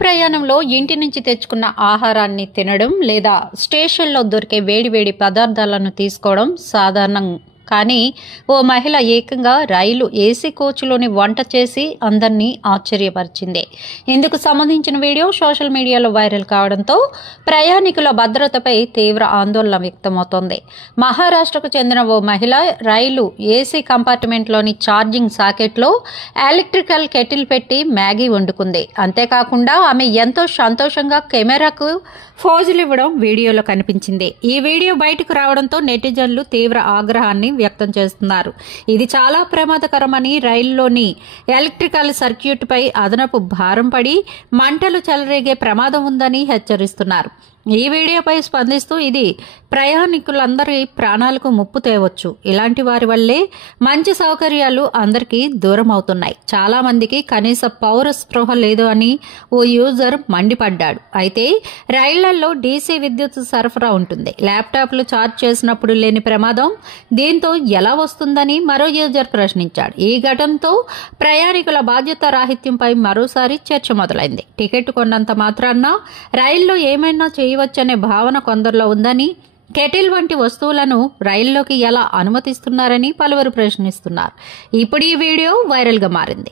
ప్రయాణంలో ఇంటి నుంచి తెచ్చుకున్న ఆహారాన్ని తినడం లేదా స్టేషన్లో దొరికే వేడివేడి పదార్థాలను తీసుకోవడం సాధారణం. కానీ ఓ మహిళ ఏకంగా రైలు ఏసీ కోచ్లోని వంట చేసి అందరినీ ఆశ్చర్యపరిచింది. ఇందుకు సంబంధించిన వీడియో సోషల్ మీడియాలో వైరల్ కావడంతో ప్రయాణికుల భద్రతపై తీవ్ర ఆందోళన వ్యక్తమవుతోంది. మహారాష్ట్రకు చెందిన ఓ మహిళ రైలు ఏసీ కంపార్ట్మెంట్లోని ఛార్జింగ్ సాకెట్లో ఎలక్ట్రికల్ కెటిల్ పెట్టి మ్యాగీ వండుకుంది. అంతేకాకుండా ఆమె ఎంతో సంతోషంగా కెమెరాకు ఫోజులివ్వడం వీడియోలో కనిపించింది. ఈ వీడియో బయటకు రావడంతో నెటిజన్లు తీవ్ర ఆగ్రహాన్ని వ్యక్తం చేస్తున్నారు. ఇది చాలా ప్రమాదకరమని, రైలులోని ఎలక్ట్రికల్ సర్క్యూట్ పై అదనపు భారం పడి మంటలు చెలరేగే ప్రమాదం ఉందని హెచ్చరిస్తున్నారు. ఈ వీడియోపై స్పందిస్తూ ఇది ప్రయాణికులందరి ప్రాణాలకు ముప్పు తేవచ్చు. ఇలాంటి వారి వల్లే మంచి సౌకర్యాలు అందరికీ దూరం అవుతున్నాయి. చాలా మందికి కనీస పౌర స్పృహ లేదు అని ఓ యూజర్ మండిపడ్డాడు. అయితే రైళ్లలో డీసీ విద్యుత్ సరఫరా ఉంటుంది. ల్యాప్టాప్లు ఛార్జ్ చేసినప్పుడు లేని ప్రమాదం దీంతో ఎలా వస్తుందని మరో యూజర్ ప్రశ్నించాడు. ఈ ఘటనతో ప్రయాణికుల బాధ్యత రాహిత్యంపై మరోసారి చర్చ మొదలైంది. టికెట్ కొన్నంత మాత్రాన రైల్లో ఏమైనా చేయవచ్చనే భావన కొందరిలో ఉందని, కెటిల్ వంటి వస్తువులను రైల్లోకి ఎలా అనుమతిస్తున్నారని పలువురు ప్రశ్నిస్తున్నారు. ఇప్పుడు ఈ వీడియో వైరల్గా మారింది.